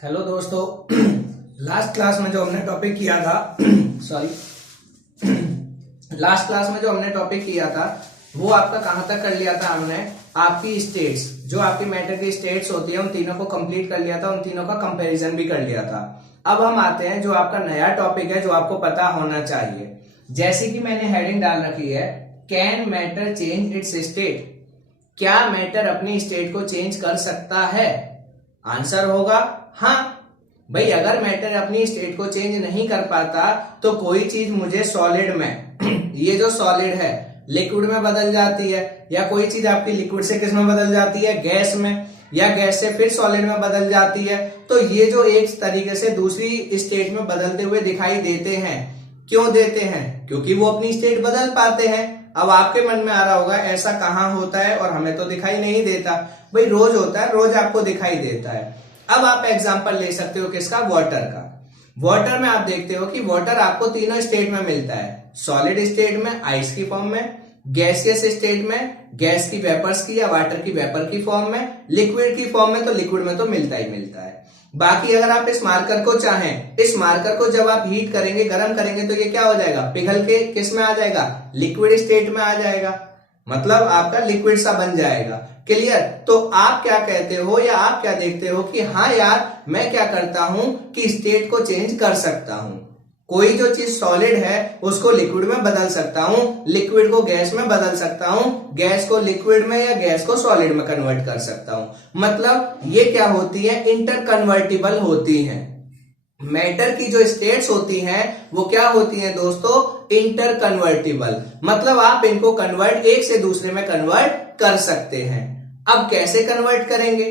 Hello दोस्तों। Last class में जो हमने टॉपिक किया था लास्ट क्लास में जो हमने टॉपिक किया था वो आपका कहां तक कर लिया था हमने। आपकी स्टेट्स, जो आपकी मैटर की स्टेट्स होती है, उन तीनों को कंप्लीट कर लिया था, उन तीनों का कंपैरिजन भी कर लिया था। अब हम आते हैं जो आपका नया टॉपिक है, जो आपको पता होना चाहिए। जैसे कि मैंने हेडिंग डाल रखी है, can matter change it's state. क्या मैटर अपनी स्टेट को चेंज कर सकता है? आंसर होगा हाँ। भाई अगर मैटर अपनी स्टेट को चेंज नहीं कर पाता तो कोई चीज मुझे सॉलिड में ये जो सॉलिड है लिक्विड में बदल जाती है, या कोई चीज आपकी लिक्विड से किस में बदल जाती है, गैस में, या गैस से फिर सॉलिड में बदल जाती है। तो ये जो एक तरीके से दूसरी स्टेट में बदलते हुए दिखाई देते हैं, क्यों देते हैं? क्योंकि वो अपनी स्टेट बदल पाते हैं। अब आपके मन में आ रहा होगा ऐसा कहां होता है और हमें तो दिखाई नहीं देता। भाई रोज होता है, रोज आपको दिखाई देता है। अब आप एग्जांपल ले सकते हो किसका? वाटर का। वाटर में आप देखते हो कि वाटर आपको तीनों स्टेट में मिलता है। सॉलिड स्टेट में आइस की फॉर्म में, गैसियस स्टेट में गैस की वेपर्स की या वाटर की वेपर की फॉर्म में, लिक्विड की फॉर्म में तो लिक्विड में तो मिलता ही मिलता है। बाकी अगर आप इस मार्कर को चाहें, इस मार्कर को जब आप हीट करेंगे, गर्म करेंगे, तो ये क्या हो जाएगा? पिघल के किस में आ जाएगा? लिक्विड स्टेट में आ जाएगा। मतलब आपका लिक्विड सा बन जाएगा। क्लियर? तो आप क्या कहते हो या आप क्या देखते हो कि हाँ यार, मैं क्या करता हूं कि स्टेट को चेंज कर सकता हूं। कोई जो चीज सॉलिड है उसको लिक्विड में बदल सकता हूं, लिक्विड को गैस में बदल सकता हूं, गैस को लिक्विड में या गैस को सॉलिड में कन्वर्ट कर सकता हूं। मतलब ये क्या होती है? इंटर कन्वर्टिबल होती हैं। मैटर की जो स्टेट्स होती हैं वो क्या होती हैं दोस्तों? Inter convertible. मतलब आप इनको कन्वर्ट, एक से दूसरे में कन्वर्ट कर सकते हैं। अब कैसे कन्वर्ट करेंगे?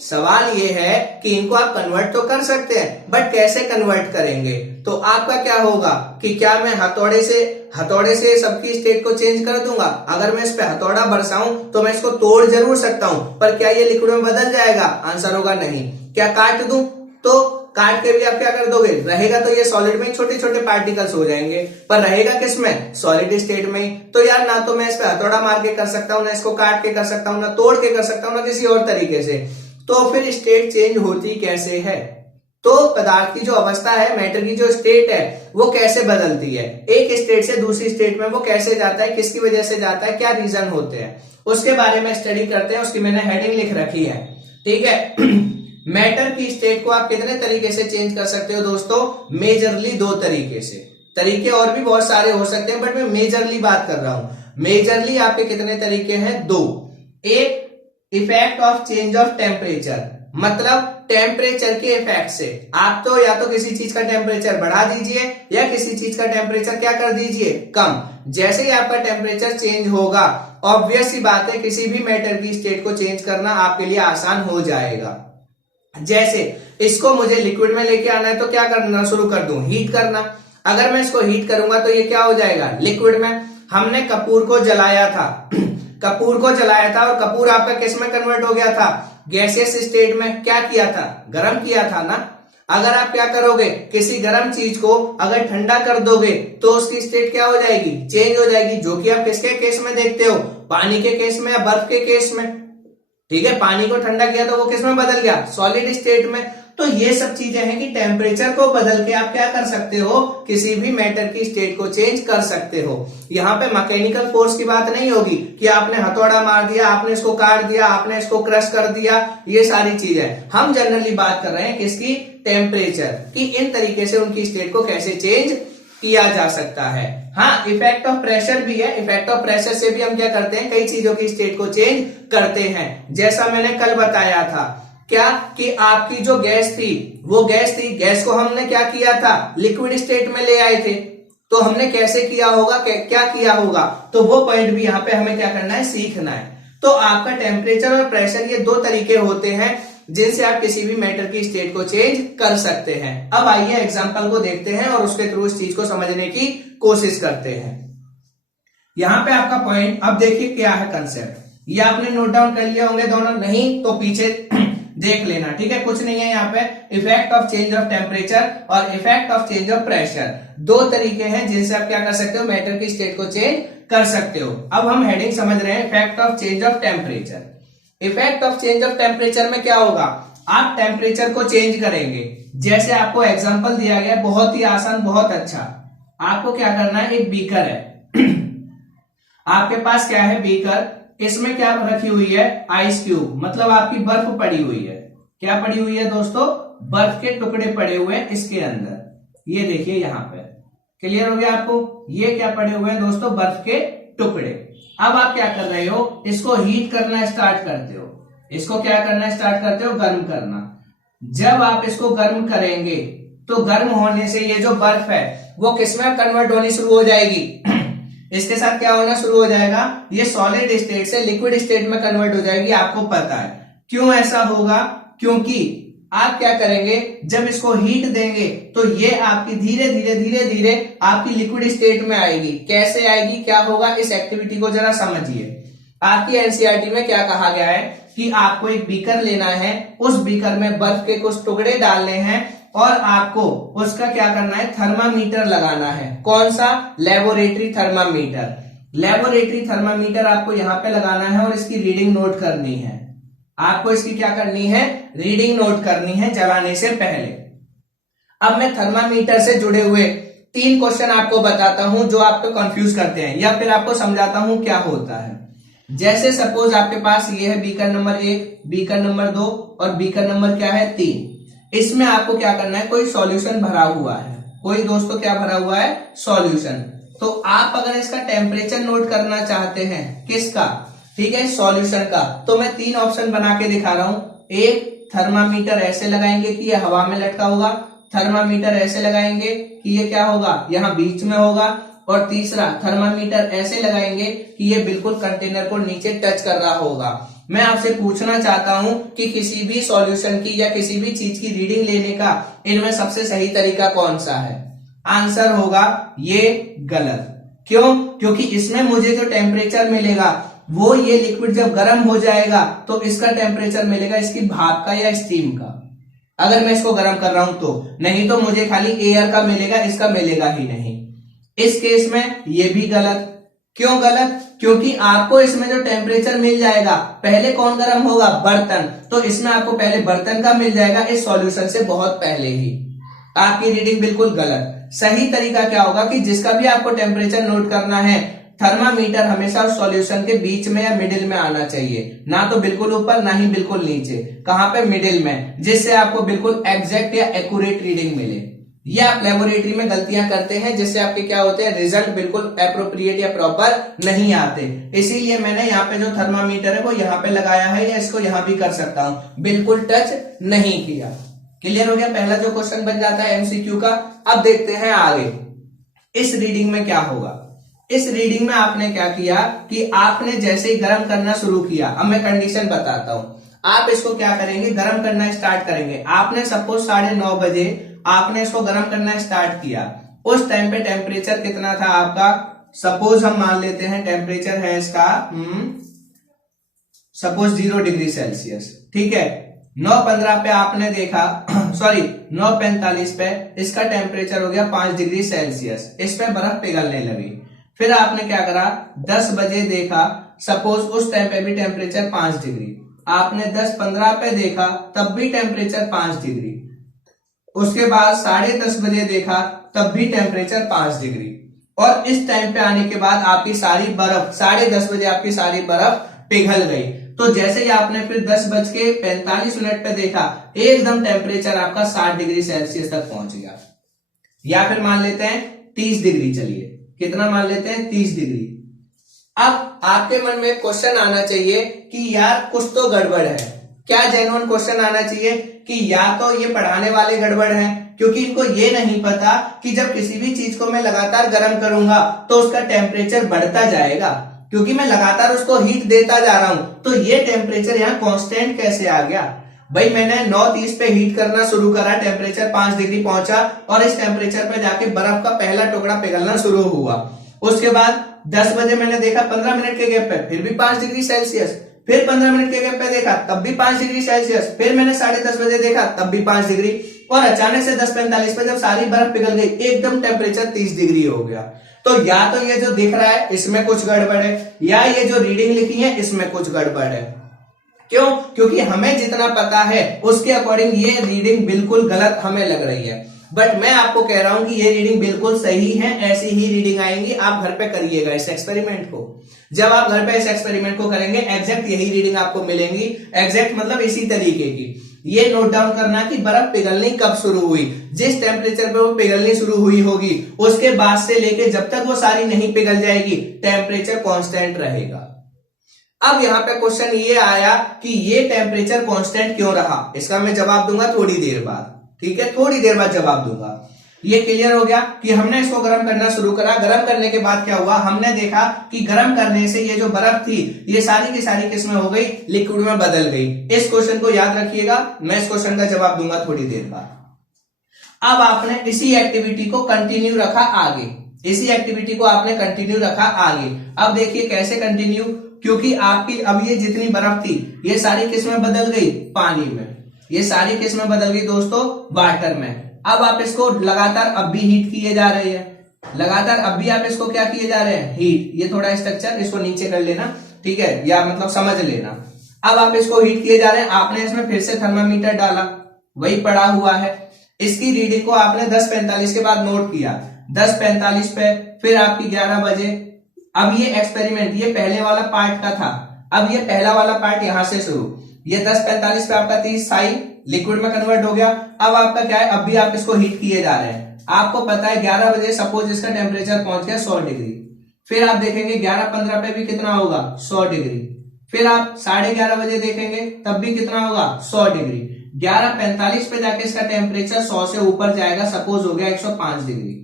सवाल ये है कि इनको आप कन्वर्ट तो कर सकते हैं, बट कैसे कन्वर्ट करेंगे? तो आपका क्या होगा कि क्या मैं हथौड़े से सबकी स्टेट को चेंज कर दूंगा? अगर मैं इस पे हथौड़ा बरसाऊं तो मैं इसको तोड़ जरूर सकता हूं, पर क्या ये लिक्विड में बदल जाएगा? आंसर होगा नहीं। क्या काट दूं? तो काट के भी आप क्या कर दोगे? रहेगा तो ये सॉलिड में छोटे छोटे पार्टिकल्स हो जाएंगे, पर रहेगा किस में? सॉलिड स्टेट में ही। तो यार ना तो मैं इस पे हथौड़ा मार के कर सकता हूं, ना इसको काट के कर सकता हूं, ना तोड़ के कर सकता हूं, ना किसी और तरीके से। तो फिर स्टेट चेंज होती कैसे है? तो पदार्थ की जो अवस्था है, मैटर की जो स्टेट है, वो कैसे बदलती है? एक स्टेट से दूसरी स्टेट में वो कैसे जाता है, किसकी वजह से जाता है, क्या रीजन होते हैं, उसके बारे में स्टडी करते हैं। उसकी मैंने हेडिंग लिख रखी है, ठीक है। मैटर की स्टेट को आप कितने तरीके से चेंज कर सकते हो दोस्तों? मेजरली दो तरीके से। तरीके और भी बहुत सारे हो सकते हैं, बट मैं मेजरली बात कर रहा हूं। मेजरली आपके कितने तरीके हैं? दो। एक, effect of change of temperature, मतलब टेम्परेचर के इफेक्ट से आप तो या तो किसी चीज का टेम्परेचर बढ़ा दीजिए या किसी चीज का टेम्परेचर क्या कर दीजिए? कम। जैसे ही आपका टेम्परेचर चेंज होगा, ऑब्वियस सी बात है किसी भी मैटर की स्टेट को चेंज करना आपके लिए आसान हो जाएगा। जैसे इसको मुझे लिक्विड में लेके आना है तो क्या करना शुरू कर दूं? हीट करना। अगर मैं इसको हीट करूंगा तो ये क्या हो जाएगा? लिक्विड में। हमने कपूर को जलाया था कपूर को जलाया था और कपूर आपका किस में कन्वर्ट हो गया था? गैसियस स्टेट में। क्या किया था? गर्म किया था ना। अगर आप क्या करोगे? किसी गर्म चीज को अगर ठंडा कर दोगे तो उसकी स्टेट क्या हो जाएगी? चेंज हो जाएगी। जो कि आप किसके केस में देखते हो? पानी के केस में या बर्फ के केस में। ठीक है, पानी को ठंडा किया तो वो किस में बदल गया? सॉलिड स्टेट में। तो ये सब चीजें हैं कि टेम्परेचर को बदल के आप क्या कर सकते हो? किसी भी मैटर की स्टेट को चेंज कर सकते हो। यहाँ पे मैकेनिकल फोर्स की बात नहीं होगी कि आपने हथौड़ा मार दिया, आपने इसको काट दिया, आपने इसको क्रश कर दिया, ये सारी चीजें। हम जनरली बात कर रहे हैं किसकी? टेम्परेचर की। इन तरीके से उनकी स्टेट को कैसे चेंज किया जा सकता है। हाँ, इफेक्ट ऑफ प्रेशर भी है। इफेक्ट ऑफ प्रेशर से भी हम क्या करते हैं? कई चीजों की स्टेट को चेंज करते हैं। जैसा मैंने कल बताया था, क्या कि आपकी जो गैस थी वो गैस को हमने क्या किया था? लिक्विड स्टेट में ले आए थे। तो हमने कैसे किया होगा, क्या किया होगा? तो वो पॉइंट भी यहाँ पे हमें क्या करना है? सीखना है। तो आपका टेम्परेचर और प्रेशर ये दो तरीके होते हैं जिनसे आप किसी भी मैटर की स्टेट को चेंज कर सकते हैं। अब आइए एग्जांपल को देखते हैं और उसके थ्रू इस चीज को समझने की कोशिश करते हैं। यहां पे आपका पॉइंट, अब देखिए क्या है कंसेप्ट। ये आपने नोट डाउन कर लिया होंगे दोनों, नहीं तो पीछे देख लेना, ठीक है। कुछ नहीं है यहाँ पे। Effect of change of temperature और effect of change of pressure, दो तरीके हैं जिनसे आप क्या कर सकते हो? मैटर की स्टेट को चेंज कर सकते हो। अब हम हेडिंग समझ रहे हैं, effect of change of temperature. Effect of change of temperature में क्या होगा आप टेम्परेचर को चेंज करेंगे। जैसे आपको एग्जांपल दिया गया, बहुत ही आसान, बहुत अच्छा। आपको क्या करना है, एक बीकर है आपके पास क्या है, बीकर, इसमें क्या रखी हुई है, आइस क्यूब, मतलब आपकी बर्फ पड़ी हुई है। क्या पड़ी हुई है दोस्तों, बर्फ के टुकड़े पड़े हुए हैं इसके अंदर। ये देखिए यहां पे, क्लियर हो गया आपको, ये क्या पड़े हुए हैं दोस्तों, बर्फ के टुकड़े। अब आप क्या कर रहे हो, इसको हीट करना स्टार्ट करते हो। इसको क्या करना स्टार्ट करते हो, गर्म करना। जब आप इसको गर्म करेंगे तो गर्म होने से ये जो बर्फ है वो किसमें कन्वर्ट होनी शुरू हो जाएगी इसके साथ क्या होना शुरू हो जाएगा, ये सॉलिड स्टेट से लिक्विड स्टेट में कन्वर्ट हो जाएगी। आपको पता है क्यों ऐसा होगा, क्योंकि आप क्या करेंगे, जब इसको हीट देंगे तो ये आपकी धीरे धीरे धीरे धीरे आपकी लिक्विड स्टेट में आएगी। कैसे आएगी, क्या होगा, इस एक्टिविटी को जरा समझिए। आपकी एनसीईआरटी में क्या कहा गया है कि आपको एक बीकर लेना है, उस बीकर में बर्फ के कुछ टुकड़े डालने हैं और आपको उसका क्या करना है, थर्मामीटर लगाना है। कौन सा, लेबोरेटरी थर्मामीटर। लेबोरेटरी थर्मामीटर आपको यहां पे लगाना है और इसकी रीडिंग नोट करनी है। आपको इसकी क्या करनी है, रीडिंग नोट करनी है जलाने से पहले। अब मैं थर्मामीटर से जुड़े हुए 3 क्वेश्चन आपको बताता हूं जो आपको कंफ्यूज करते हैं, या फिर आपको समझाता हूं क्या होता है। जैसे सपोज आपके पास ये है बीकर नंबर 1, बीकर नंबर 2 और बीकर नंबर क्या है 3। इसमें आपको क्या करना है, कोई सॉल्यूशन भरा हुआ है, कोई दोस्तों क्या भरा हुआ है, सॉल्यूशन। तो आप अगर इसका टेम्परेचर नोट करना चाहते हैं, किसका, ठीक है, सॉल्यूशन का, तो मैं 3 ऑप्शन बना के दिखा रहा हूं। एक, थर्मामीटर ऐसे लगाएंगे कि ये हवा में लटका होगा, थर्मामीटर ऐसे लगाएंगे कि ये क्या होगा, यहां बीच में होगा, और तीसरा थर्मामीटर ऐसे लगाएंगे कि ये बिल्कुल कंटेनर को नीचे टच कर रहा होगा। मैं आपसे पूछना चाहता हूं कि किसी भी सॉल्यूशन की या किसी भी चीज की रीडिंग लेने का इनमें सबसे सही तरीका कौन सा है। आंसर होगा ये गलत। क्यों, क्योंकि इसमें मुझे जो टेम्परेचर मिलेगा वो ये लिक्विड जब गर्म हो जाएगा तो इसका टेम्परेचर मिलेगा इसकी भाप का या स्टीम का, अगर मैं इसको गर्म कर रहा हूं तो, नहीं तो मुझे खाली एयर का मिलेगा, इसका मिलेगा ही नहीं। इस केस में ये भी गलत। क्यों गलत, क्योंकि आपको इसमें जो टेम्परेचर मिल जाएगा, पहले कौन गर्म होगा, बर्तन, तो इसमें आपको पहले बर्तन का मिल जाएगा इस सॉल्यूशन से बहुत पहले ही। आपकी रीडिंग बिल्कुल गलत। सही तरीका क्या होगा कि जिसका भी आपको टेम्परेचर नोट करना है, थर्मामीटर हमेशा सॉल्यूशन के बीच में या मिडिल में आना चाहिए, ना तो बिल्कुल ऊपर ना ही बिल्कुल नीचे। कहां पे, मिडिल में, जिससे आपको बिल्कुल एग्जैक्ट या एक्यूरेट रीडिंग मिले। ये आप लेबोरेटरी में गलतियां करते हैं जिससे आपके क्या होते हैं, रिजल्ट बिल्कुल एप्रोप्रिएट या प्रॉपर नहीं आते। इसीलिए मैंने यहाँ पे जो थर्मामीटर है वो यहाँ पे लगाया है, या इसको यहाँ भी कर सकता हूं, बिल्कुल टच नहीं किया। क्लियर हो गया, पहला जो क्वेश्चन बन जाता है एमसीक्यू का। अब देखते हैं आगे इस रीडिंग में क्या होगा। इस रीडिंग में आपने क्या किया कि आपने जैसे ही गर्म करना शुरू किया, अब मैं कंडीशन बताता हूं, आप इसको क्या करेंगे, गर्म करना स्टार्ट करेंगे। आपने सपोज 9:30 बजे आपने इसको गर्म करना स्टार्ट किया, उस टाइम पे टेम्परेचर कितना था आपका, सपोज हम मान लेते हैं टेम्परेचर है इसका सपोज 0 डिग्री सेल्सियस, ठीक है। 9:15 पे आपने देखा सॉरी 9:45 पे इसका टेम्परेचर हो गया 5 डिग्री सेल्सियस, इस पे बर्फ पिघलने लगी। फिर आपने क्या करा, 10 बजे देखा, सपोज उस टाइम पे भी टेम्परेचर 5 डिग्री, आपने 10:15 पे देखा तब भी टेम्परेचर 5 डिग्री, उसके बाद 10:30 बजे देखा तब भी टेम्परेचर 5 डिग्री, और इस टाइम पे आने के बाद आपकी सारी बर्फ 10:30 बजे आपकी सारी बर्फ पिघल गई। तो जैसे ही आपने फिर 10:45 पे देखा, एकदम टेम्परेचर आपका 60 डिग्री सेल्सियस तक पहुंच गया। या फिर मान लेते हैं 30 डिग्री, चलिए कितना मान लेते हैं, 30 डिग्री। अब आपके मन में क्वेश्चन आना चाहिए कि यार कुछ तो गड़बड़ है। क्या जेन्युइन क्वेश्चन आना चाहिए कि या तो ये पढ़ाने वाले गड़बड़ हैं, क्योंकि इनको ये नहीं पता कि जब किसी भी चीज को मैं लगातार गर्म करूंगा तो उसका टेम्परेचर बढ़ता जाएगा, क्योंकि मैं लगातार उसको हीट देता जा रहा हूं। तो ये टेम्परेचर यहाँ कांस्टेंट कैसे आ गया भाई, मैंने 9:30 पे हीट करना शुरू करा, टेम्परेचर 5 डिग्री पहुंचा, और इस टेम्परेचर पे जाके बर्फ का पहला टुकड़ा पिघलना शुरू हुआ। उसके बाद 10 बजे मैंने देखा 15 मिनट के गैप पे फिर भी 5 डिग्री सेल्सियस, फिर 15 मिनट के गैप पे देखा तब भी 5 डिग्री सेल्सियस, फिर मैंने 10:30 बजे देखा तब भी 5 डिग्री, और अचानक से 10:45 पे जब सारी बर्फ पिघल गई एकदम टेम्परेचर 30 डिग्री हो गया। तो या तो ये जो दिख रहा है इसमें कुछ गड़बड़ है, या ये जो रीडिंग लिखी है इसमें कुछ गड़बड़ है। क्यों? क्योंकि हमें जितना पता है उसके अकॉर्डिंग ये रीडिंग बिल्कुल गलत हमें लग रही है, बट मैं आपको कह रहा हूं कि ये रीडिंग बिल्कुल सही है, ऐसी ही रीडिंग आएंगी। आप घर पे करिएगा इस एक्सपेरिमेंट को। जब आप घर पे इस एक्सपेरिमेंट को करेंगे एग्जैक्ट यही रीडिंग आपको मिलेंगी, एग्जैक्ट मतलब इसी तरीके की। ये नोट डाउन करना कि बर्फ पिघलनी कब शुरू हुई, जिस टेम्परेचर पे वो पिघलनी शुरू हुई होगी उसके बाद से लेके जब तक वो सारी नहीं पिघल जाएगी टेम्परेचर कांस्टेंट रहेगा। अब यहाँ पे क्वेश्चन ये आया कि ये टेम्परेचर कांस्टेंट क्यों रहा, इसका मैं जवाब दूंगा थोड़ी देर बाद, ठीक है, थोड़ी देर बाद जवाब दूंगा। ये क्लियर हो गया कि हमने इसको गर्म करना शुरू करा। गर्म करने के बाद क्या हुआ, हमने देखा कि गर्म करने से ये जो बर्फ थी ये सारी की सारी किस्में हो गई लिक्विड में बदल गई। इस क्वेश्चन को याद रखिएगा, मैं इस क्वेश्चन का जवाब दूंगा थोड़ी देर बाद। अब आपने इसी एक्टिविटी को कंटिन्यू रखा आगे, इसी एक्टिविटी को आपने कंटिन्यू रखा आगे। अब देखिए कैसे कंटिन्यू, क्योंकि आपकी अब ये जितनी बर्फ थी ये सारी किस्में बदल गई पानी में, ये सारी किस्में बदल गई दोस्तों वाटर में। अब आप इसको लगातार अब भी हीट किए जा रहे हैं, लगातार अब भी आप इसको क्या किए जा रहे हैं, हीट। ये थोड़ा स्ट्रक्चर इसको नीचे कर लेना, ठीक है, या मतलब समझ लेना। अब आप इसको हीट किए जा रहे हैं, आपने इसमें फिर से थर्मामीटर डाला, वही पड़ा हुआ है। इसकी रीडिंग को आपने 10:45 के बाद नोट किया, 10:45 पे, फिर आपकी 11 बजे। अब ये एक्सपेरिमेंट ये पहले वाला पार्ट का था, अब ये पहला वाला पार्ट यहां से शुरू। ये 10:45 पे आपका 30 साई लिक्विड में कन्वर्ट हो गया। अब आपका क्या है, अब भी आप इसको हीट किए जा रहे हैं। आपको पता है 11 बजे सपोज इसका टेम्परेचर पहुंच गया 100 डिग्री, फिर आप देखेंगे 11:15 पे भी कितना होगा 100 डिग्री, फिर आप 11:30 बजे देखेंगे तब भी कितना होगा 100 डिग्री। 11:45 पे जाके इसका टेम्परेचर 100 से ऊपर जाएगा, सपोज हो गया 105 डिग्री।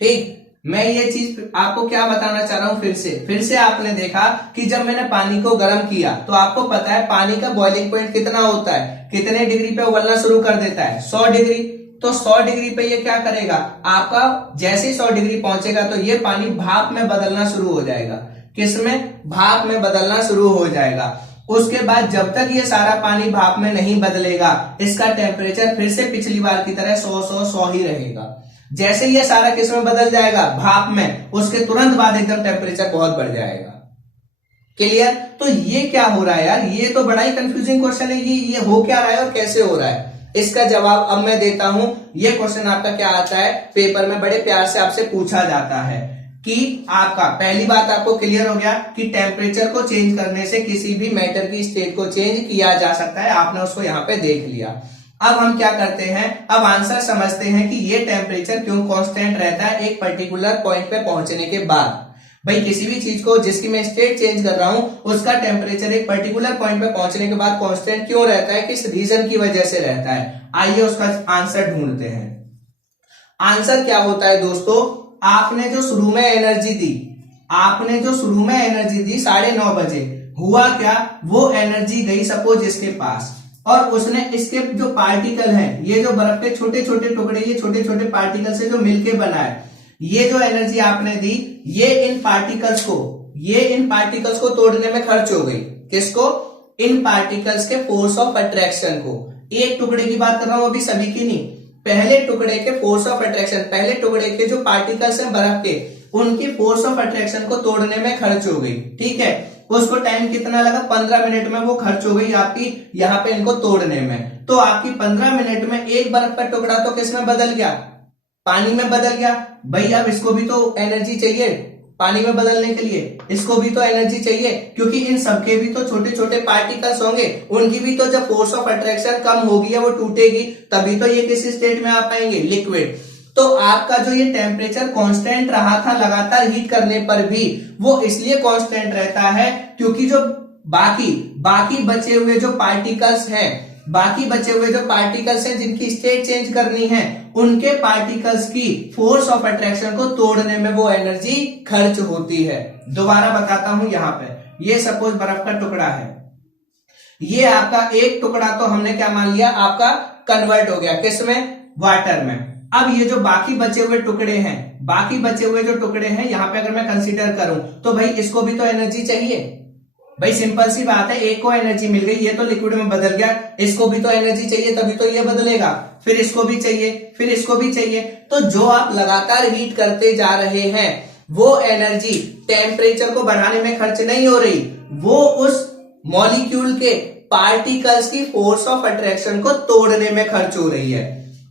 ठीक, मैं ये चीज आपको क्या बताना चाह रहा हूं, फिर से आपने देखा कि जब मैंने पानी को गर्म किया तो आपको पता है पानी का बॉइलिंग पॉइंट कितना होता है, कितने डिग्री पे उबलना शुरू कर देता है 100 डिग्री। तो 100 डिग्री पे ये क्या करेगा, आपका जैसे ही 100 डिग्री पहुंचेगा तो ये पानी भाप में बदलना शुरू हो जाएगा। किसमें, भाप में बदलना शुरू हो जाएगा। उसके बाद जब तक ये सारा पानी भाप में नहीं बदलेगा इसका टेम्परेचर फिर से पिछली बार की तरह 100 ही रहेगा। जैसे ये सारा किस्में बदल जाएगा भाप में, उसके तुरंत बाद एकदम टेम्परेचर बहुत बढ़ जाएगा। क्लियर? तो ये क्या हो रहा है यार, ये तो बड़ा ही कंफ्यूजिंग क्वेश्चन है कि ये हो क्या रहा है और कैसे हो रहा है। इसका जवाब अब मैं देता हूं। ये क्वेश्चन आपका क्या आता है पेपर में, बड़े प्यार से आपसे पूछा जाता है कि आपका पहली बात आपको क्लियर हो गया कि टेम्परेचर को चेंज करने से किसी भी मैटर की स्टेट को चेंज किया जा सकता है, आपने उसको यहाँ पे देख लिया। अब हम क्या करते हैं, अब आंसर समझते हैं कि ये टेम्परेचर क्यों कांस्टेंट रहता है एक पर्टिकुलर पॉइंट पे पहुंचने के बाद। भाई किसी भी चीज को जिसकी मैं स्टेट चेंज कर रहा हूं उसका टेम्परेचर एक पर्टिकुलर पॉइंट पे पहुंचने के बाद कांस्टेंट क्यों रहता है, किस रीजन की वजह से रहता है। आइए उसका आंसर ढूंढते हैं। आंसर क्या होता है दोस्तों, आपने जो शुरू में एनर्जी दी, आपने जो शुरू में एनर्जी दी 9:30 बजे, हुआ क्या, वो एनर्जी गई सपोज इसके पास और उसने इसके जो पार्टिकल हैं, ये जो बर्फ के छोटे छोटे टुकड़े, ये छोटे छोटे पार्टिकल से जो मिलके बना है, ये जो एनर्जी आपने दी ये इन पार्टिकल्स को तोड़ने में खर्च हो गई। किसको, इन पार्टिकल्स के फोर्स ऑफ अट्रैक्शन को। एक टुकड़े की बात कर रहा हूं, अभी सभी की नहीं, पहले टुकड़े के फोर्स ऑफ अट्रैक्शन, पहले टुकड़े के जो पार्टिकल्स हैं बर्फ के, उनकी फोर्स ऑफ अट्रैक्शन को तोड़ने में खर्च हो गई। ठीक है, उसको टाइम कितना लगा, 15 मिनट में वो खर्च हो गई आपकी यहाँ पे इनको तोड़ने में। तो आपकी 15 मिनट में एक बर्फ का टुकड़ा तो किस में बदल गया, पानी में बदल गया। भाई अब इसको भी तो एनर्जी चाहिए पानी में बदलने के लिए, इसको भी तो एनर्जी चाहिए, क्योंकि इन सबके भी तो छोटे छोटे पार्टिकल्स होंगे, उनकी भी तो जब फोर्स ऑफ अट्रैक्शन कम होगी या वो टूटेगी तभी तो ये किसी स्टेट में आ पाएंगे, लिक्विड। तो आपका जो ये टेम्परेचर कांस्टेंट रहा था लगातार हीट करने पर भी, वो इसलिए कांस्टेंट रहता है क्योंकि जो बाकी बचे हुए जो पार्टिकल्स हैं, जिनकी स्टेट चेंज करनी है, उनके पार्टिकल्स की फोर्स ऑफ अट्रैक्शन को तोड़ने में वो एनर्जी खर्च होती है। दोबारा बताता हूं, यहाँ पे ये सपोज बर्फ का टुकड़ा है, ये आपका एक टुकड़ा तो हमने क्या मान लिया आपका कन्वर्ट हो गया किसमें, वाटर में। अब ये जो बाकी बचे हुए टुकड़े हैं, यहाँ पे अगर मैं कंसीडर करूं तो भाई इसको भी तो एनर्जी चाहिए। भाई सिंपल सी बात है, एक को एनर्जी मिल गई, ये तो लिक्विड में बदल गया, इसको भी तो एनर्जी चाहिए तभी तो ये बदलेगा, फिर इसको भी चाहिए, फिर इसको भी चाहिए। तो जो आप लगातार हीट करते जा रहे हैं वो एनर्जी टेम्परेचर को बढ़ाने में खर्च नहीं हो रही, वो उस मॉलिक्यूल के पार्टिकल्स की फोर्स ऑफ अट्रैक्शन को तोड़ने में खर्च हो रही है।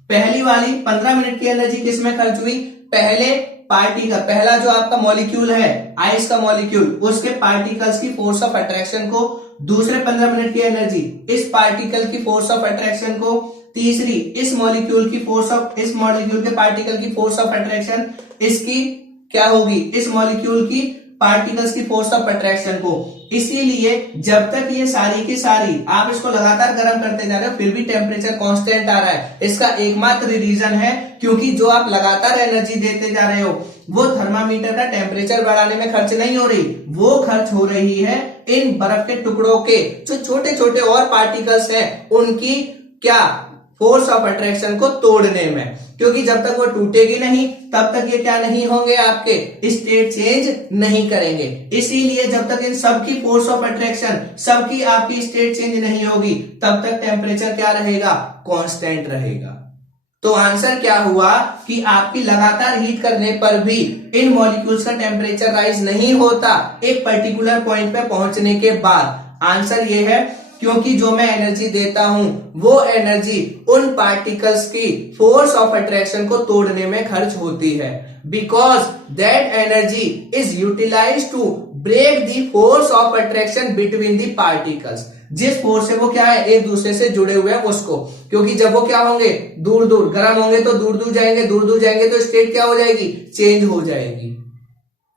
पहली वाली 15 मिनट की एनर्जी किस में खर्च हुई? पहले पार्टिकल, पहला जो आपका मॉलिक्यूल है आइस का मॉलिक्यूल, उसके पार्टिकल्स की फोर्स ऑफ अट्रैक्शन को, दूसरे 15 मिनट की एनर्जी इस पार्टिकल की फोर्स ऑफ अट्रैक्शन को, तीसरी इस मॉलिक्यूल की फोर्स ऑफ, इस मॉलिक्यूल के पार्टिकल की फोर्स ऑफ अट्रैक्शन, इसकी क्या होगी? इस मॉलिक्यूल की पार्टिकल्स की फोर्स ऑफ अट्रैक्शन को। इसीलिए जब तक ये सारी की सारी आप इसको लगातार गर्म करते जा रहे हो फिर भी टेम्परेचर कांस्टेंट आ रहा है, इसका एकमात्र रीजन है क्योंकि जो आप लगातार एनर्जी देते जा रहे हो वो थर्मामीटर का टेम्परेचर बढ़ाने में खर्च नहीं हो रही, वो खर्च हो रही है इन बर्फ के टुकड़ों के जो छोटे छोटे और पार्टिकल्स हैं उनकी क्या फोर्स ऑफ अट्रैक्शन को तोड़ने में। क्योंकि जब तक वो टूटेगी नहीं तब तक ये क्या नहीं होंगे, आपके स्टेट चेंज नहीं करेंगे। इसीलिए जब तक इन सबकी फोर्स ऑफ अट्रैक्शन, सबकी आपकी स्टेट चेंज नहीं होगी तब तक टेम्परेचर क्या रहेगा? कांस्टेंट रहेगा। तो आंसर क्या हुआ कि आपकी लगातार हीट करने पर भी इन मॉलिक्यूल्स का टेम्परेचर राइज नहीं होता एक पर्टिकुलर पॉइंट पे पहुंचने के बाद। आंसर ये है क्योंकि जो मैं एनर्जी देता हूं वो एनर्जी उन पार्टिकल्स की फोर्स ऑफ अट्रैक्शन को तोड़ने में खर्च होती है। Because that energy is utilised to break the force of attraction between the particles. जिस फोर्स से वो क्या है एक दूसरे से जुड़े हुए हैं उसको, क्योंकि जब वो क्या होंगे दूर दूर गर्म होंगे तो दूर दूर जाएंगे, दूर दूर जाएंगे तो स्टेट क्या हो जाएगी? चेंज हो जाएगी।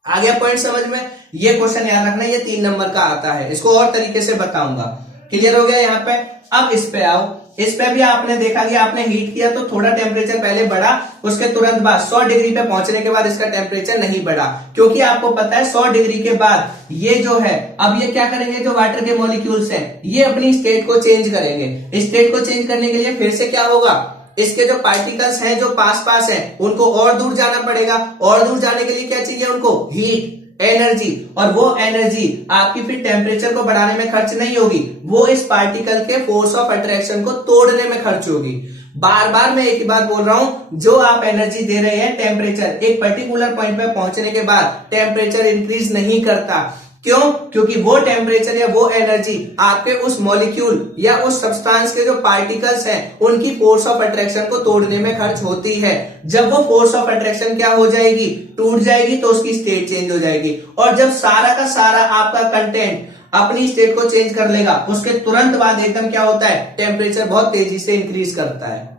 आ गया पॉइंट समझ में? ये क्वेश्चन याद रखना, ये 3 नंबर का आता है, इसको और तरीके से बताऊंगा। क्लियर हो गया यहाँ पे? अब इस पे आओ। इस पे भी आपने देखा कि आपने हीट किया तो थोड़ा टेम्परेचर पहले बढ़ा, उसके तुरंत बाद 100 डिग्री पे पहुंचने के बाद इसका टेम्परेचर नहीं बढ़ा, क्योंकि आपको पता है 100 डिग्री के बाद ये जो है अब ये क्या करेंगे, जो वाटर के मॉलिक्यूल्स हैं ये अपनी स्टेट को चेंज करेंगे। स्टेट को चेंज करने के लिए फिर से क्या होगा, इसके जो पार्टिकल्स हैं जो पास पास हैं उनको और दूर जाना पड़ेगा, और दूर जाने के लिए क्या चाहिए उनको? Heat, energy. और वो एनर्जी आपकी फिर टेम्परेचर को बढ़ाने में खर्च नहीं होगी, वो इस पार्टिकल के फोर्स ऑफ अट्रैक्शन को तोड़ने में खर्च होगी। बार बार मैं एक ही बात बोल रहा हूं, जो आप एनर्जी दे रहे हैं टेम्परेचर एक पर्टिकुलर पॉइंट पे पहुंचने के बाद टेम्परेचर इंक्रीज नहीं करता। क्यों? क्योंकि वो टेम्परेचर या वो एनर्जी आपके उस मॉलिक्यूल या उस सब्सटेंस के जो पार्टिकल्स हैं उनकी फोर्स ऑफ अट्रैक्शन को तोड़ने में खर्च होती है। जब वो फोर्स ऑफ अट्रैक्शन क्या हो जाएगी? टूट जाएगी, तो उसकी स्टेट चेंज हो जाएगी। और जब सारा का सारा आपका कंटेंट अपनी स्टेट को चेंज कर लेगा उसके तुरंत बाद एकदम क्या होता है? टेम्परेचर बहुत तेजी से इंक्रीज करता है।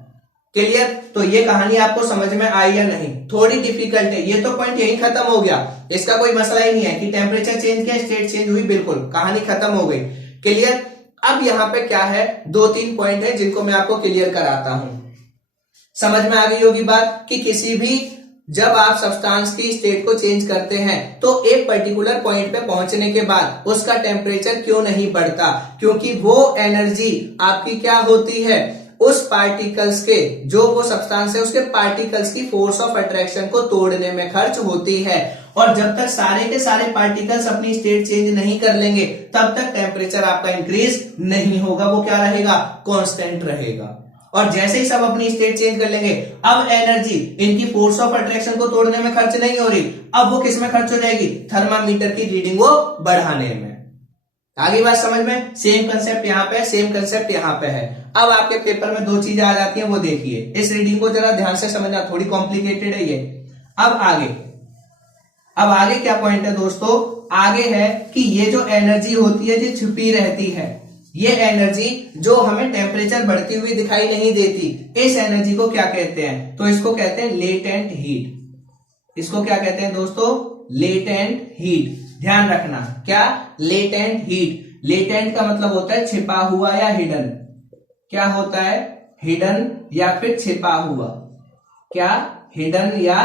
क्लियर? तो ये कहानी आपको समझ में आई या नहीं? थोड़ी डिफिकल्ट है, ये तो पॉइंट यही खत्म हो गया, इसका कोई मसला ही नहीं है कि टेम्परेचर चेंज किया स्टेट चेंज हुई, बिल्कुल कहानी खत्म हो गई। क्लियर? अब यहाँ पे क्या है, 2-3 पॉइंट है जिनको मैं आपको क्लियर कराता हूं। समझ में आ गई होगी बात कि किसी भी जब आप सब्सटेंस की स्टेट को चेंज करते हैं तो एक पर्टिकुलर पॉइंट पे पहुंचने के बाद उसका टेम्परेचर क्यों नहीं बढ़ता? क्योंकि वो एनर्जी आपकी क्या होती है, उस पार्टिकल्स के, जो वो सब्सटेंस है उसके पार्टिकल्स की फोर्स ऑफ अट्रैक्शन को तोड़ने में खर्च होती है। और जब तक सारे के सारे पार्टिकल्स अपनी स्टेट चेंज नहीं कर लेंगे तब तक टेम्परेचर आपका इंक्रीज नहीं होगा, वो क्या रहेगा? कांस्टेंट रहेगा। और जैसे ही सब अपनी स्टेट चेंज कर लेंगे, अब एनर्जी इनकी फोर्स ऑफ अट्रैक्शन को तोड़ने में खर्च नहीं हो रही, अब वो किस में खर्च हो जाएगी? थर्मामीटर की रीडिंग को बढ़ाने में। आगे बात समझ में? सेम कंसेप्ट यहाँ पे है, सेम कंसेप्ट यहाँ पे है। अब आपके पेपर में 2 चीजें आ जाती हैं, वो देखिए। इस रीडिंग को जरा ध्यान से समझना, थोड़ी कॉम्प्लिकेटेड है ये। अब आगे क्या पॉइंट है दोस्तों? आगे है कि ये जो एनर्जी होती है जो छुपी रहती है, ये एनर्जी जो हमें टेम्परेचर बढ़ती हुई दिखाई नहीं देती, इस एनर्जी को क्या कहते हैं? तो इसको कहते हैं लेटेंट हीट। इसको क्या कहते हैं दोस्तों? Latent heat. ध्यान रखना, क्या? Latent heat. लेटेंट का मतलब होता है छिपा हुआ या हिडन। क्या होता है? हिडन या फिर छिपा हुआ। क्या? हिडन या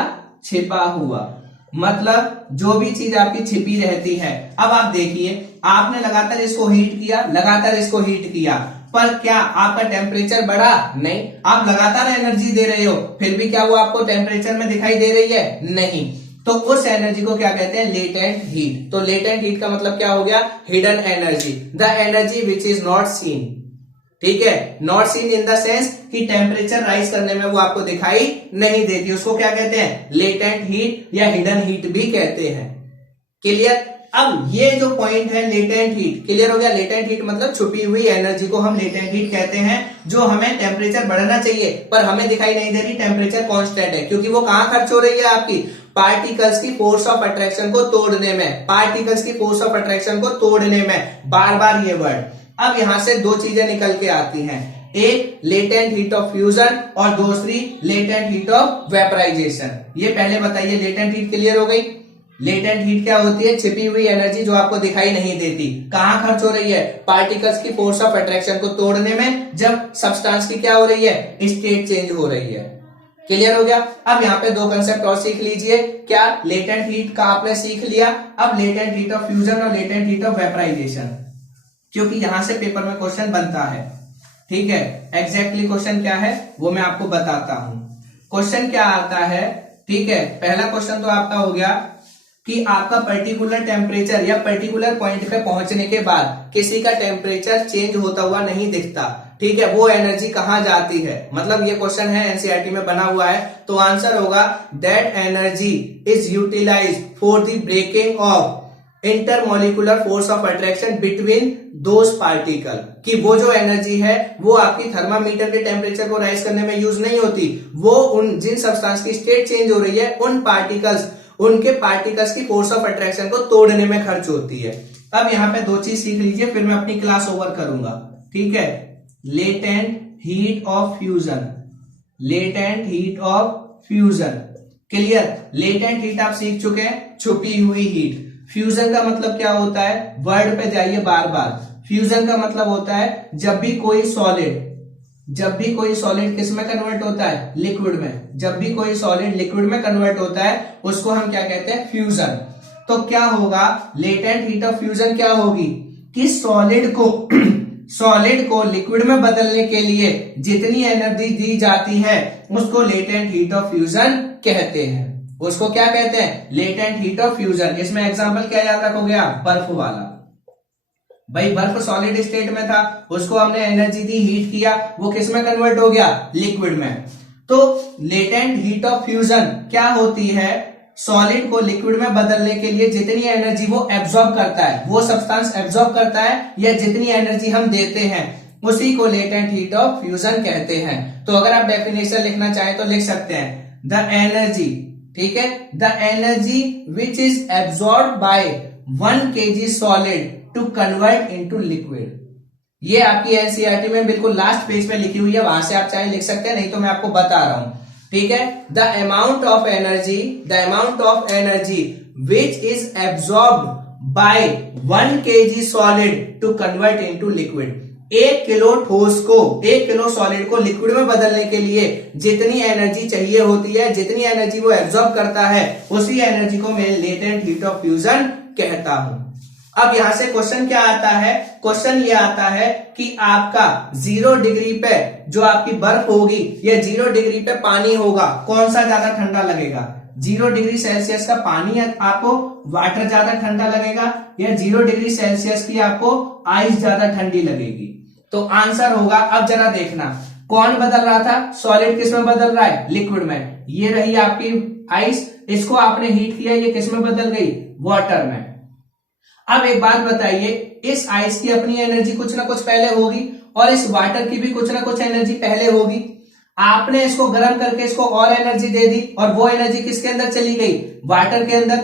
छिपा हुआ। मतलब जो भी चीज आपकी छिपी रहती है। अब आप देखिए, आपने लगातार इसको हीट किया, लगातार इसको हीट किया, पर क्या आपका टेम्परेचर बढ़ा? नहीं। आप लगातार एनर्जी दे रहे हो फिर भी क्या वो आपको टेम्परेचर में दिखाई दे रही है? नहीं। तो उस एनर्जी को क्या कहते हैं? Latent heat. तो लेटेंट हीट का मतलब क्या हो गया? Hidden energy, the energy which is not seen. ठीक है, not seen in the sense कि टेम्परेचर राइज करने में वो आपको दिखाई नहीं देती, उसको क्या कहते हैं? लेटेंट हीट या हिडन हीट भी कहते हैं। क्लियर? अब ये जो पॉइंट है लेटेंट हीट, क्लियर हो गया। लेटेंट हीट मतलब छुपी हुई एनर्जी को हम लेटेंट हीट कहते हैं, जो हमें टेम्परेचर बढ़ना चाहिए पर हमें दिखाई नहीं दे रही, टेम्परेचर कांस्टेंट है, क्योंकि वो कहां खर्च हो रही है आपकी पार्टिकल्स की फोर्स ऑफ अट्रैक्शन को तोड़ने में, पार्टिकल्स की फोर्स ऑफ अट्रैक्शन को तोड़ने में, बार बार ये वर्ड। अब यहां से दो चीजें निकल के आती हैं, एक लेटेंट हीट ऑफ फ्यूजन और दूसरी लेटेंट हीट ऑफ वेपराइजेशन। ये पहले बताइए, लेटेंट हीट क्लियर हो गई। लेटेंट हीट क्या होती है? छिपी हुई एनर्जी जो आपको दिखाई नहीं देती, कहां खर्च हो रही है? पार्टिकल्स की फोर्स ऑफ अट्रैक्शन को तोड़ने में, जब सब्सटेंस की क्या हो रही है? स्टेट चेंज हो रही है। क्लियर हो गया। अब यहाँ पे दो कंसेप्ट और सीख लीजिए। क्या? लेटेंट हीट का आपने सीख लिया, अब लेटेंट हीट ऑफ फ्यूजन और लेटेंट हीट ऑफ वेपराइजेशन, क्योंकि यहां से पेपर में क्वेश्चन बनता है। ठीक है, एग्जैक्टली क्वेश्चन क्या है वो मैं आपको बताता हूं। क्वेश्चन क्या आता है? ठीक है, पहला क्वेश्चन तो आपका हो गया कि आपका पर्टिकुलर टेम्परेचर या पर्टिकुलर पॉइंट पे पहुंचने के बाद किसी का टेम्परेचर चेंज होता हुआ नहीं दिखता। ठीक है, वो एनर्जी कहां जाती है? मतलब ये क्वेश्चन है, एनसीईआरटी में बना हुआ है, तो आंसर होगा that energy is utilised for the breaking of intermolecular force of attraction between those particle. कि वो जो एनर्जी है वो आपकी थर्मामीटर के टेम्परेचर को राइज करने में यूज नहीं होती, वो उन जिन सब्सटेंस की स्टेट चेंज हो रही है उन पार्टिकल्स, उनके पार्टिकल्स की फोर्स ऑफ अट्रैक्शन को तोड़ने में खर्च होती है। अब यहाँ पे दो चीज सीख लीजिए, फिर मैं अपनी क्लास ओवर करूंगा। ठीक है, latent heat of fusion, latent heat of fusion, clear. Latent heat आप सीख चुके हैं, छुपी हुई हीट। फ्यूजन का मतलब क्या होता है? वर्ड पे जाइए बार बार। फ्यूजन का मतलब होता है जब भी कोई सॉलिड किस में कन्वर्ट होता है? लिक्विड में। जब भी कोई सॉलिड लिक्विड में कन्वर्ट होता है उसको हम क्या कहते हैं? फ्यूजन। तो क्या होगा? लेटेंट हीट ऑफ फ्यूजन क्या होगी कि सॉलिड को लिक्विड में बदलने के लिए जितनी एनर्जी दी जाती है उसको लेटेंट हीट ऑफ फ्यूजन कहते हैं। उसको क्या कहते हैं? Latent heat of fusion. इसमें एग्जांपल क्या याद रखोगे आप? बर्फ वाला। भाई बर्फ सॉलिड स्टेट में था, उसको हमने एनर्जी दी, हीट किया, वो किस में कन्वर्ट हो गया? लिक्विड में। तो लेटेंट हीट ऑफ फ्यूजन क्या होती है? सॉलिड को लिक्विड में बदलने के लिए जितनी एनर्जी वो एब्जॉर्ब करता है, वो सब्सटेंस एब्जॉर्ब करता है, या जितनी एनर्जी हम देते हैं उसी को लेटेंट हीट ऑफ फ्यूजन कहते हैं। तो अगर आप डेफिनेशन लिखना चाहें तो लिख सकते हैं द एनर्जी, ठीक है, the energy which is absorb by 1 kg solid to convert into liquid. ये आपकी एनसीईआरटी में बिल्कुल लास्ट पेज पे लिखी हुई है, वहां से आप चाहे लिख सकते हैं, नहीं तो मैं आपको बता रहा हूं। ठीक है, the amount of energy which is absorb by 1 kg solid to convert into liquid. 1 kilo ठोस को, 1 किलो सॉलिड को लिक्विड में बदलने के लिए जितनी एनर्जी चाहिए होती है, जितनी एनर्जी वो एब्जॉर्ब करता है, उसी एनर्जी को मैं लेटेंट हीट ऑफ फ्यूजन कहता हूं। अब यहां से क्वेश्चन क्या आता है? क्वेश्चन ये आता है कि आपका 0 डिग्री पे जो आपकी बर्फ होगी या 0 डिग्री पे पानी होगा, कौन सा ज्यादा ठंडा लगेगा? 0 डिग्री सेल्सियस का पानी आपको वाटर ज्यादा ठंडा लगेगा या 0 डिग्री सेल्सियस की आपको आइस ज्यादा ठंडी लगेगी? तो आंसर होगा, अब जरा देखना, कौन बदल रहा था? सॉलिड किस में बदल रहा है? लिक्विड में। ये रही आपकी आइस, इसको आपने हीट किया, ये किस में बदल गई? वाटर में। अब एक बात बताइए, इस आइस की अपनी एनर्जी कुछ ना कुछ पहले होगी और इस वाटर की भी कुछ ना कुछ एनर्जी पहले होगी। आपने इसको गर्म करके इसको और एनर्जी दे दी और वो एनर्जी किसके अंदर चली गई? वाटर के अंदर।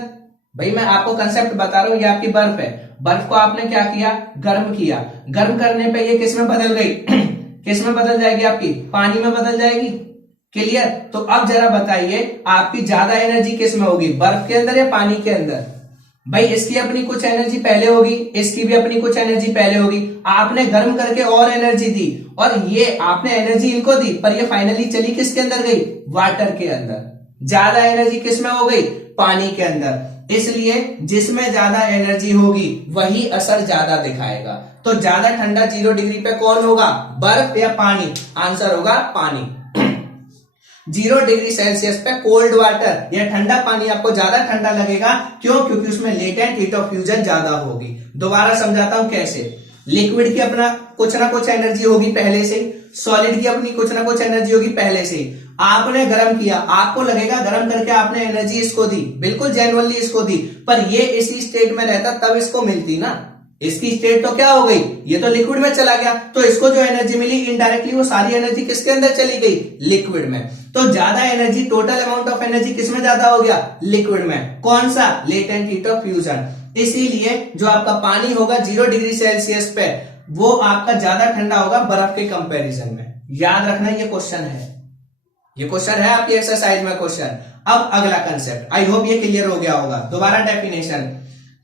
भाई मैं आपको कंसेप्ट बता रहा हूं, ये आपकी बर्फ है, बर्फ को आपने क्या किया? गर्म किया। गर्म करने पे ये किस में बदल गई? किस में बदल जाएगी आपकी? पानी में बदल जाएगी। क्लियर? तो अब जरा बताइए, आपकी ज्यादा एनर्जी किस में होगी? बर्फ के अंदर या पानी के अंदर? भाई इसकी अपनी कुछ एनर्जी पहले होगी, इसकी भी अपनी कुछ एनर्जी पहले होगी। आपने गर्म करके और एनर्जी दी और ये आपने एनर्जी इनको दी, पर ये फाइनली चली किसके अंदर गई? वाटर के अंदर। ज्यादा एनर्जी किस में हो गई? पानी के अंदर। इसलिए जिसमें ज्यादा एनर्जी होगी वही असर ज्यादा दिखाएगा। तो ज्यादा ठंडा 0 डिग्री पे कौन होगा? बर्फ या पानी? आंसर होगा पानी। 0 डिग्री सेल्सियस पे कोल्ड वाटर या ठंडा पानी आपको ज्यादा ठंडा लगेगा। क्यों? क्योंकि उसमें लेटेंट हीट ऑफ फ्यूजन ज्यादा होगी। दोबारा समझाता हूं कैसे। लिक्विड की अपना कुछ ना कुछ एनर्जी होगी पहले से ही, सॉलिड की अपनी कुछ ना कुछ एनर्जी होगी पहले से ही। आपने गर्म किया, आपको लगेगा गर्म करके आपने एनर्जी इसको दी, बिल्कुल जेन्युइनली इसको दी, पर ये इसी स्टेट में रहता तब इसको मिलती ना। इसकी स्टेट तो क्या हो गई, ये तो लिक्विड में चला गया, तो इसको जो एनर्जी मिली इनडायरेक्टली वो सारी एनर्जी किसके अंदर चली गई, लिक्विड में। तो ज्यादा energy, total amount of energy किसमें ज्यादा हो गया, लिक्विड में। कौन सा, लेटेंट हीट ऑफ फ्यूजन। इसीलिए जो आपका पानी होगा 0 डिग्री सेल्सियस पे, वो आपका ज्यादा ठंडा होगा बर्फ के कंपैरिजन में। याद रखना ये क्वेश्चन है, ये क्वेश्चन है आपकी एक्सरसाइज में क्वेश्चन। अब अगला कंसेप्ट, आई होप ये क्लियर हो गया होगा। दोबारा definition,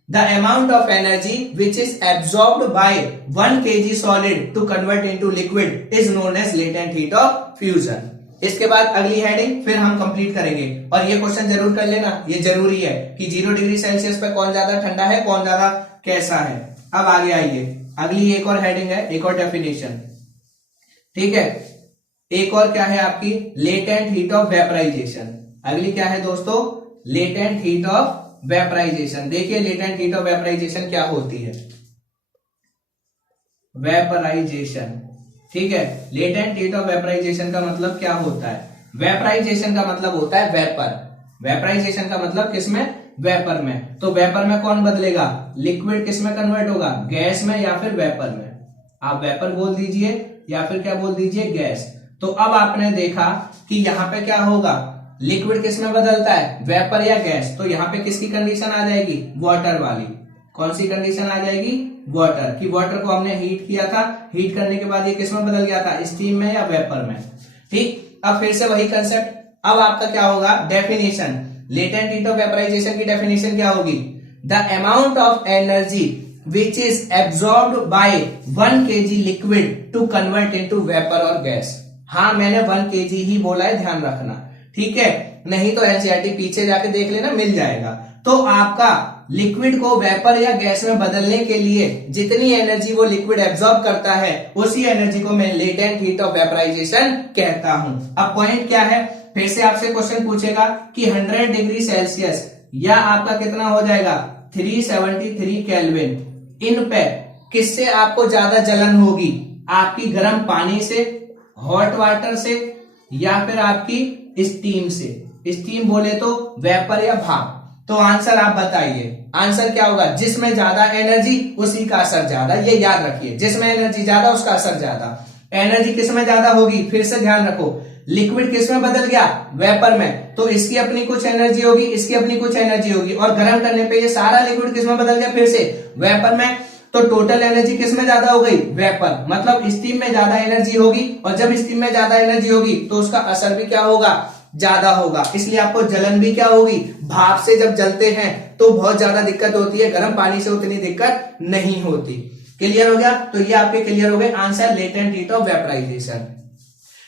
the amount of energy which is absorbed by 1 kg solid to convert into liquid is known as latent heat of fusion. इसके बाद अगली हेडिंग फिर हम कंप्लीट करेंगे, और ये क्वेश्चन जरूर कर लेना, ये जरूरी है कि 0 डिग्री सेल्सियस पे कौन ज्यादा ठंडा है, कौन ज्यादा कैसा है। अब आगे आइए, अगली एक और हेडिंग है, एक और डेफिनेशन, ठीक है। एक और क्या है आपकी, लेटेंट हीट ऑफ वेपराइजेशन। अगली क्या है दोस्तों, लेटेंट हीट ऑफ वेपराइजेशन। देखिए लेटेंट हीट ऑफ वेपराइजेशन क्या होती है, वेपराइजेशन, ठीक है। लेटेंट हीट ऑफ वेपराइजेशन का मतलब क्या होता है, वेपराइजेशन का मतलब होता है वेपर, वेपराइजेशन का मतलब किसमें, वेपर में। तो वेपर में कौन बदलेगा, लिक्विड किस में कन्वर्ट होगा, गैस में या फिर वेपर में। आप वेपर बोल दीजिए या फिर क्या बोल दीजिए, गैस। तो अब आपने देखा कि यहां पे क्या होगा, लिक्विड किस में बदलता है, वेपर या गैस। तो यहां पे किसकी कंडीशन आ जाएगी, वाटर वाली। कौन सी कंडीशन आ जाएगी, वाटर की। वाटर को हमने हीट किया था, हीट करने के बाद ये किस में बदल गया था, स्टीम में या वेपर में, ठीक। अब फिर से वही कंसेप्ट, अब आपका क्या होगा, definition, latent heat of vaporisation की डेफिनेशन क्या होगी, the amount of energy which is absorbed by 1 kg liquid to convert into vapour और गैस। हाँ मैंने 1 kg ही बोला है, ध्यान रखना, ठीक है। नहीं तो एनसीईआरटी पीछे जाके देख लेना, मिल जाएगा। तो आपका लिक्विड को वेपर या गैस में बदलने के लिए जितनी एनर्जी वो लिक्विड एब्सॉर्ब करता है, उसी एनर्जी को मैं लेटेंट हीट ऑफ वेपराइजेशन कहता हूं। अब पॉइंट क्या है, फिर से आपसे क्वेश्चन पूछेगा कि 100 डिग्री सेल्सियस या आपका कितना हो जाएगा 373 केल्विन, इन पे किससे आपको ज्यादा जलन होगी, आपकी गर्म पानी से, हॉट वाटर से, या फिर आपकी स्टीम से। स्टीम बोले तो वेपर या भाप। तो आंसर आप बताइए, आंसर क्या होगा, जिसमें ज्यादा एनर्जी उसी का असर ज्यादा, ये याद रखिए, जिसमें एनर्जी ज्यादा उसका असर ज्यादा। एनर्जी किसमें ज्यादा होगी, फिर से ध्यान रखो, लिक्विड किसमें बदल गया, वेपर में, तो इसकी अपनी कुछ एनर्जी होगी, इसकी अपनी कुछ एनर्जी होगी, और गर्म करने पे ये सारा लिक्विड किसमें बदल गया, फिर से वेपर में। तो टोटल एनर्जी किसमें ज्यादा हो गई, वेपर, मतलब स्टीम में ज्यादा एनर्जी होगी, और जब स्टीम में ज्यादा एनर्जी होगी तो उसका असर भी क्या होगा, ज्यादा होगा। इसलिए आपको जलन भी क्या होगी, भाप से जब जलते हैं तो बहुत ज्यादा दिक्कत होती है, गर्म पानी से उतनी दिक्कत नहीं होती। क्लियर हो गया, तो ये आपके क्लियर हो गए answer, latent heat of vaporisation.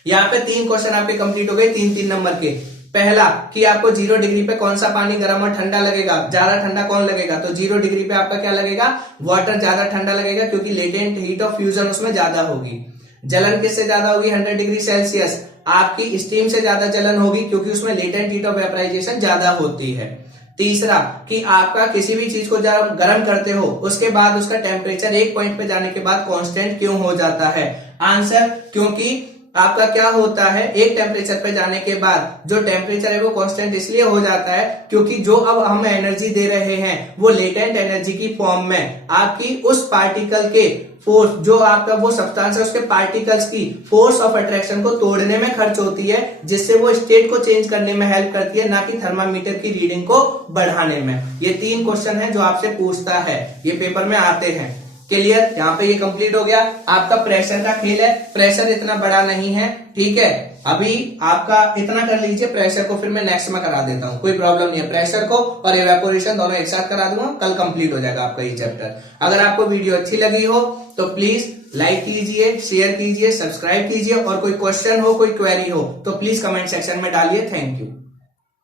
यहाँ पे 3 क्वेश्चन आपके कंप्लीट हो गए, 3-3 नंबर के। पहला कि आपको 0 डिग्री पे कौन सा पानी गर्म और ठंडा लगेगा, ज्यादा ठंडा कौन लगेगा, तो 0 डिग्री पे आपका क्या लगेगा, वाटर ज्यादा ठंडा लगेगा, क्योंकि लेटेंट हीट ऑफ फ्यूजन उसमें ज्यादा होगी। जलन किससे ज्यादा होगी, 100 डिग्री सेल्सियस, आपकी स्टीम से ज्यादा जलन होगी, क्योंकि उसमें लेटेंट हीट ऑफ वेपराइजेशन ज्यादा होती है। तीसरा कि आपका किसी भी चीज को जब गर्म करते हो उसके बाद उसका टेम्परेचर एक पॉइंट पे जाने के बाद कांस्टेंट क्यों हो जाता है, आंसर क्योंकि आपका क्या होता है, एक टेम्परेचर पे जाने के बाद जो टेम्परेचर है वो कांस्टेंट इसलिए हो जाता है क्योंकि जो अब हम एनर्जी दे रहे हैं वो लेटेंट एनर्जी की फॉर्म में आपकी उस पार्टिकल के फोर्स, जो आपका वो सब्सटेंस है उसके पार्टिकल्स की फोर्स ऑफ अट्रैक्शन को तोड़ने में खर्च होती है, जिससे वो स्टेट को चेंज करने में हेल्प करती है, ना कि थर्मामीटर की रीडिंग को बढ़ाने में। ये 3 क्वेश्चन है जो आपसे पूछता है, ये पेपर में आते हैं। क्लियर, यहाँ पे ये कंप्लीट हो गया। आपका प्रेशर का खेल है, प्रेशर इतना बड़ा नहीं है, ठीक है। अभी आपका इतना कर लीजिए, प्रेशर को फिर मैं नेक्स्ट में करा देता हूँ, कोई प्रॉब्लम नहीं है। प्रेशर को और इवेपोरेशन दोनों एक साथ करा दूंगा, कल कंप्लीट हो जाएगा आपका ये चैप्टर। अगर आपको वीडियो अच्छी लगी हो तो प्लीज लाइक कीजिए, शेयर कीजिए, सब्सक्राइब कीजिए, और कोई क्वेश्चन हो, कोई क्वेरी हो तो प्लीज कमेंट सेक्शन में डालिए। Thank you.